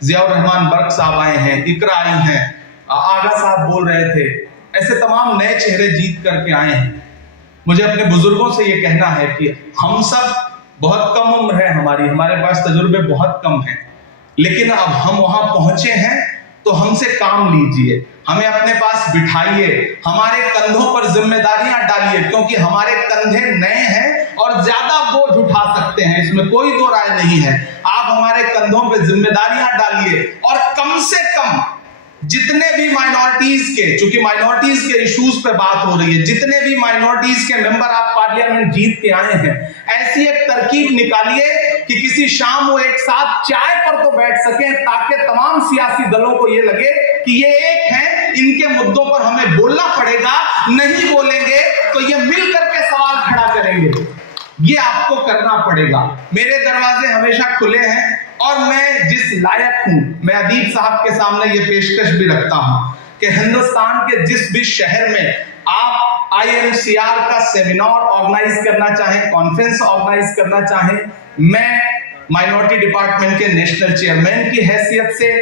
जियाउर रहमान बर्क साहब आए हैं, इकरा आई हैं, आगा साहब बोल रहे थे, ऐसे तमाम नए चेहरे जीत करके आए हैं। मुझे अपने बुजुर्गों से ये कहना है कि हम सब बहुत कम उम्र है हमारे पास तजुर्बे बहुत कम हैं, लेकिन अब हम वहां पहुंचे हैं तो हमसे काम लीजिए, हमें अपने पास बिठाइए, हमारे कंधों पर जिम्मेदारियां डालिए, क्योंकि हमारे कंधे नए हैं और ज्यादा बोझ उठा सकते हैं, इसमें कोई दो राय नहीं है। आप हमारे कंधों पर जिम्मेदारियां डालिए और कम से कम जितने भी माइनॉरिटीज के, चूंकि माइनॉरिटीज के इश्यूज पे बात हो रही है, जितने भी माइनॉरिटीज के मेंबर आप पार्लियामेंट जीत के आए हैं, ऐसी एक तरकीब निकालिए कि किसी शाम वो एक साथ चाय पर तो बैठ सकें, ताकि तमाम सियासी दलों को ये लगे कि ये एक हैं, इनके मुद्दों पर हमें बोलना पड़ेगा, नहीं बोलेंगे तो ये मिल करके सवाल खड़ा करेंगे। ये आपको करना पड़ेगा। मेरे दरवाजे हमेशा खुले हैं और मैं जिस लायक हूं, मैं अदीब साहब के सामने ये पेशकश भी रखता हूं कि हिंदुस्तान के जिस भी शहर में आप IMCR का सेमिनार ऑर्गेनाइज करना चाहें, कॉन्फ्रेंस ऑर्गेनाइज करना चाहें, मैं माइनॉरिटी डिपार्टमेंट के नेशनल चेयरमैन की हैसियत से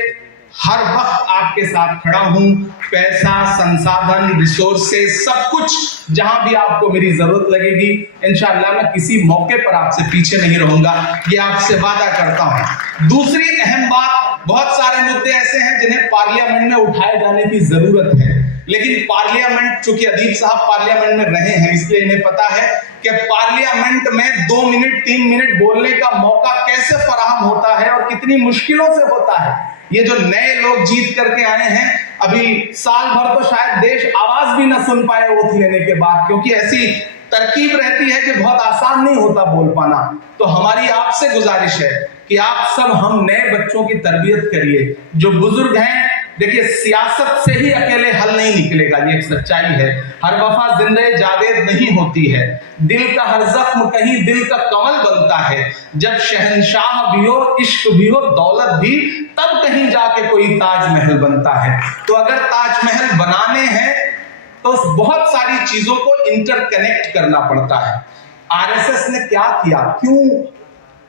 हर वक्त आपके साथ खड़ा हूं। पैसा, संसाधन, रिसोर्सेज, सब कुछ जहां भी आपको मेरी जरूरत लगेगी, इंशाअल्लाह मैं किसी मौके पर आपसे पीछे नहीं रहूंगा, ये आपसे वादा करता हूं। दूसरी अहम बात, बहुत सारे मुद्दे ऐसे हैं जिन्हें पार्लियामेंट में उठाए जाने की जरूरत है, लेकिन पार्लियामेंट, चूंकि अदीब साहब पार्लियामेंट में रहे हैं, इसलिए इन्हें पता है कि पार्लियामेंट में 2 मिनट 3 मिनट बोलने का मौका कैसे फराहम होता है और कितनी मुश्किलों से होता है। ये जो नए लोग जीत करके आए हैं, अभी साल भर तो शायद देश आवाज भी ना सुन पाए वोट लेने के बाद, क्योंकि ऐसी तरकीब रहती है कि बहुत आसान नहीं होता बोल पाना। तो हमारी आपसे गुजारिश है कि आप सब हम नए बच्चों की तरबियत करिए। जो बुजुर्ग हैं, देखिए सियासत से ही अकेले हल नहीं निकलेगा, ये एक सच्चाई है। हर वफा जिंदे जावेद नहीं होती है, दिल का हर जख्म कहीं दिल का कमल बनता है। जब शहंशाह भी हो, इश्क भी हो, दौलत भी, तब कहीं जाके कोई ताजमहल बनता है। तो अगर ताजमहल बनाने हैं तो बहुत सारी चीजों को इंटरकनेक्ट करना पड़ता है। RSS ने क्या किया,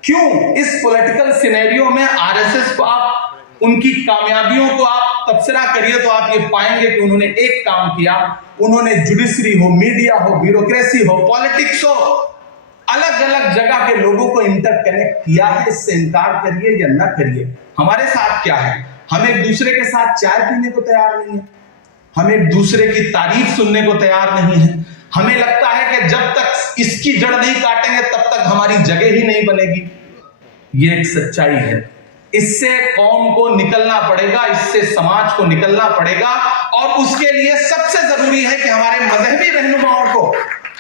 क्यों इस पॉलिटिकल सिनेरियो में RSS को आप, उनकी कामयाबियों को आप तबसरा करिए तो आप ये पाएंगे कि उन्होंने एक काम किया, उन्होंने जुडिशरी हो, मीडिया हो, ब्यूरोक्रेसी हो, पॉलिटिक्स हो, अलग अलग जगह के लोगों को इंटरकनेक्ट किया है। इससे इनकार करिए या ना करिए। हमारे साथ क्या है, हम एक दूसरे के साथ चाय पीने को तैयार नहीं है, हम एक दूसरे की तारीफ सुनने को तैयार नहीं है। हमें लगता है कि जब तक इसकी जड़ नहीं काटेंगे तब तक हमारी जगह ही नहीं बनेगी। ये एक सच्चाई है। इससे कौम को निकलना पड़ेगा, इससे समाज को निकलना पड़ेगा, और उसके लिए सबसे जरूरी है कि हमारे मजहबी रहनुमाओं को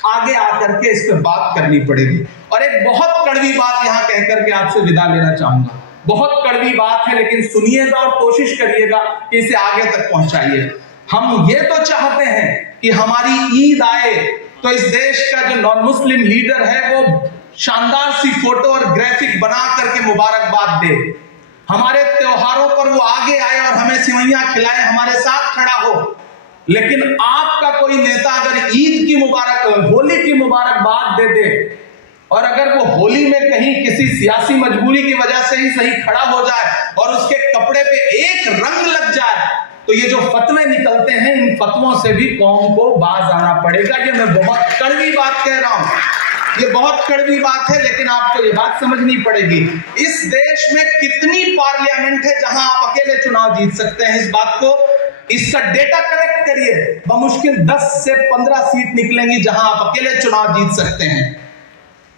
आगे आकर के इस पर बात करनी पड़ेगी। और एक बहुत कड़वी बात यहां कहकर के आपसे विदा लेना चाहूंगा। बहुत कड़वी बात है, लेकिन सुनिएगा और कोशिश करिएगा कि इसे आगे तक पहुंचाइए। हम ये तो चाहते हैं कि हमारी ईद आए तो इस देश का जो नॉन मुस्लिम लीडर है वो शानदार सी फोटो और ग्राफिक बना करके मुबारकबाद दे। हमारे त्योहारों पर वो आगे आए और हमें सिवैयां खिलाए, हमारे साथ खड़ा हो। लेकिन आपका कोई नेता अगर ईद की होली की मुबारकबाद दे दे, और अगर वो होली में कहीं किसी सियासी मजबूरी की वजह से ही सही खड़ा हो जाए और उसके कपड़े पे एक रंग लग जाए, तो ये जो फतवे निकलते हैं, इन फतवों से भी कौम को बाज आना पड़ेगा। ये मैं बहुत कड़वी बात कह रहा हूं, ये बहुत कड़वी बात है, लेकिन आपको ये बात समझनी पड़ेगी। इस देश में कितनी पार्लियामेंट है जहां आप अकेले चुनाव जीत सकते हैं, इस बात को, इसका डेटा कलेक्ट करिए। बमुश्किल 10 से 15 सीट निकलेंगी जहां आप अकेले चुनाव जीत सकते हैं।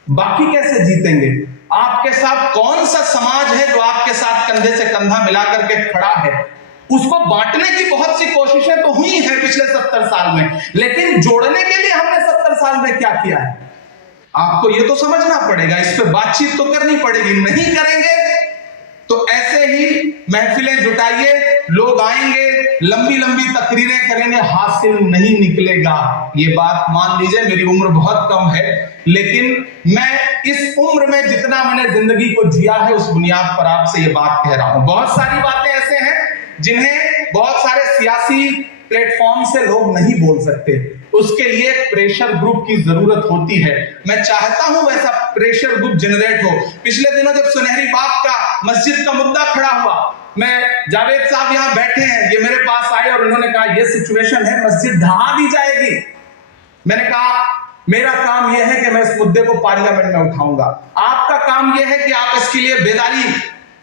बाकी कैसे जीतेंगे? आपके साथ कौन सा समाज है जो आपके साथ कंधे से कंधा मिला करके खड़ा है? उसको बांटने की बहुत सी कोशिशें तो हुई हैं पिछले 70 साल में, लेकिन जोड़ने के लिए हमने 70 साल में क्या किया है, आपको ये तो समझना पड़ेगा। इस पे बातचीत तो करनी पड़ेगी। नहीं करेंगे तो ऐसे ही महफिलें जुटाइए, लोग आएंगे, लंबी लंबी तकरीरें करेंगे, हासिल नहीं निकलेगा। ये बात मान लीजिए, मेरी उम्र बहुत कम है, लेकिन मैं इस उम्र में जितना मैंने जिंदगी को जिया है उस बुनियाद पर आपसे ये बात कह रहा हूं। बहुत सारी बातें ऐसे हैं जिन्हें बहुत सारे सियासी प्लेटफॉर्म से लोग नहीं बोल सकते, उसके लिए प्रेशर ग्रुप की जरूरत होती है। मैं चाहता हूं वैसा प्रेशर ग्रुप जनरेट हो। पिछले दिनों जब सुनहरी बाग का, मस्जिद का मुद्दा खड़ा हुआ, मैं जावेद साहब यहाँ बैठे हैं, ये मेरे पास आए और उन्होंने कहा ये सिचुएशन है, मस्जिद ढहा दी जाएगी। मैंने कहा मेरा काम यह है कि मैं इस मुद्दे को पार्लियामेंट में उठाऊंगा, आपका काम यह है कि आप इसके लिए बेदारी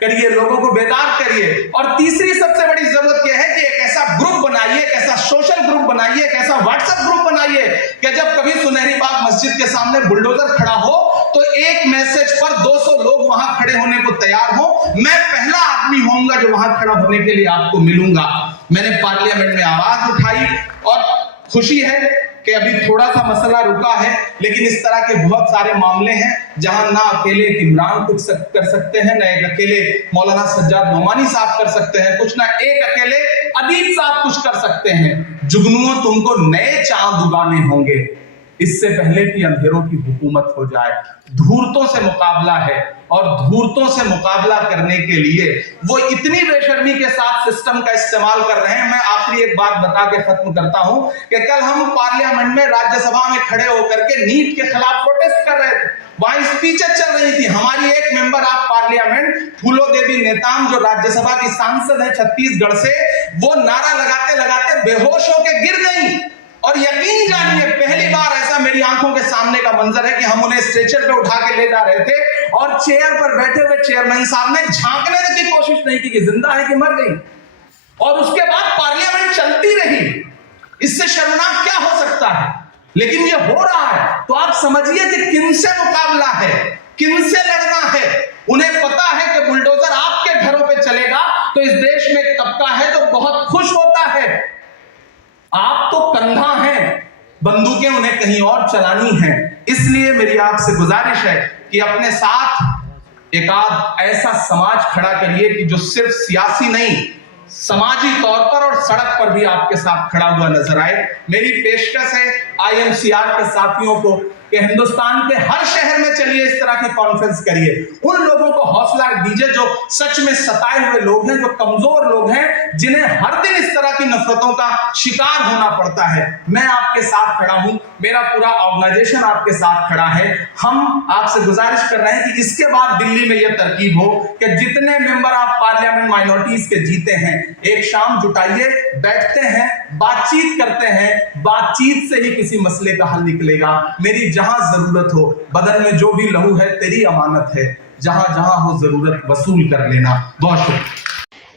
करिए, लोगों को बेदार करिए। और तीसरी सबसे बड़ी जरूरत यह है कि एक ऐसा ग्रुप बनाइए, एक ऐसा सोशल ग्रुप बनाइए, एक ऐसा व्हाट्सएप ग्रुप बनाइए कि जब कभी सुनहरी बाग मस्जिद के सामने बुलडोजर खड़ा हो तो एक मैसेज पर 200 लोग वहां खड़े होने को तैयार हो। मैं पहला आदमी होऊंगा जो वहां खड़ा होने के लिए आपको मिलूंगा। मैंने पार्लियामेंट में आवाज उठाई और खुशी है कि अभी थोड़ा सा मसला रुका है, लेकिन इस तरह के बहुत सारे मामले हैं जहां ना अकेले इमरान कुछ कर सकते हैं, ना एक अकेले मौलाना सज्जाद नोमानी साहब कर सकते हैं, कुछ ना एक अकेले अदीब साहब कुछ कर सकते हैं। जुगनुओं तुमको नए चांद उगाने होंगे इससे पहले कि अंधेरों की हुकूमत हो जाए। धूर्तों से मुकाबला है और धूर्तों से मुकाबला करने के लिए वो इतनी बेशर्मी के साथ सिस्टम का इस्तेमाल कर रहे हैं। मैं आखिरी एक बात बता के खत्म करता हूं कि कल हम पार्लियामेंट में राज्यसभा में खड़े होकर के नीट के खिलाफ प्रोटेस्ट कर रहे थे, वहां स्पीचेस चल रही थी। हमारी एक मेंबर ऑफ पार्लियामेंट फूलो देवी नेताम जो राज्यसभा की सांसद है छत्तीसगढ़ से, वो नारा लगाते लगाते बेहोश होकर गिर गई। और यकीन जानिए पहली बार ऐसा मेरी आंखों के सामने का मंजर है कि हम उन्हें स्ट्रेचर पे उठा के ले जा रहे थे और चेयर पर बैठे हुए चेयरमैन साहब ने झांकने की कोशिश नहीं की कि जिंदा है कि मर गई, और उसके बाद पार्लियामेंट चलती रही। इससे शर्मनाक क्या हो सकता है, लेकिन ये हो रहा है। तो आप समझिए कि किनसे मुकाबला है, किनसे लड़ना है। उन्हें पता है कि बुलडोजर आपके घरों पे चलेगा तो इस देश में एक तबका है जो बहुत खुश होता है। आप तो कंधा हैं, बंदूकें उन्हें कहीं और चलानी हैं। इसलिए मेरी आपसे गुजारिश है कि अपने साथ एक आध ऐसा समाज खड़ा करिए कि जो सिर्फ सियासी नहीं, समाजी तौर पर और सड़क पर भी आपके साथ खड़ा हुआ नजर आए। मेरी पेशकश है IMCR के साथियों को कि हिंदुस्तान के हर शहर में चलिए, इस तरह की कॉन्फ्रेंस करिए, उन लोगों को हौसला दीजिए जो सच में सताए हुए लोग हैं, जो कमजोर लोग हैं, जिन्हें हर दिन इस तरह की नफरतों का शिकार होना पड़ता है। मैं आपके साथ खड़ा हूं, मेरा पूरा ऑर्गेनाइजेशन आपके साथ खड़ा है। हम आपसे गुजारिश कर रहे हैं कि इसके बाद दिल्ली में यह तरकीब हो कि जितने मेंबर आप पार्लियामेंट माइनॉरिटीज के जीते हैं, एक शाम जुटाइए, बैठते हैं, बातचीत करते हैं, बातचीत से ही किसी मसले का हल निकलेगा। मेरी जहां जरूरत हो, बदन में जो भी लहू है तेरी अमानत है, जहां जहां हो जरूरत वसूल कर लेना। बहुत शुक्रिया।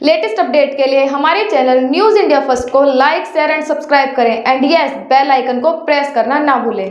लेटेस्ट अपडेट के लिए हमारे चैनल न्यूज इंडिया फर्स्ट को लाइक, शेयर एंड सब्सक्राइब करें एंड यस बेल आइकन को प्रेस करना ना भूलें।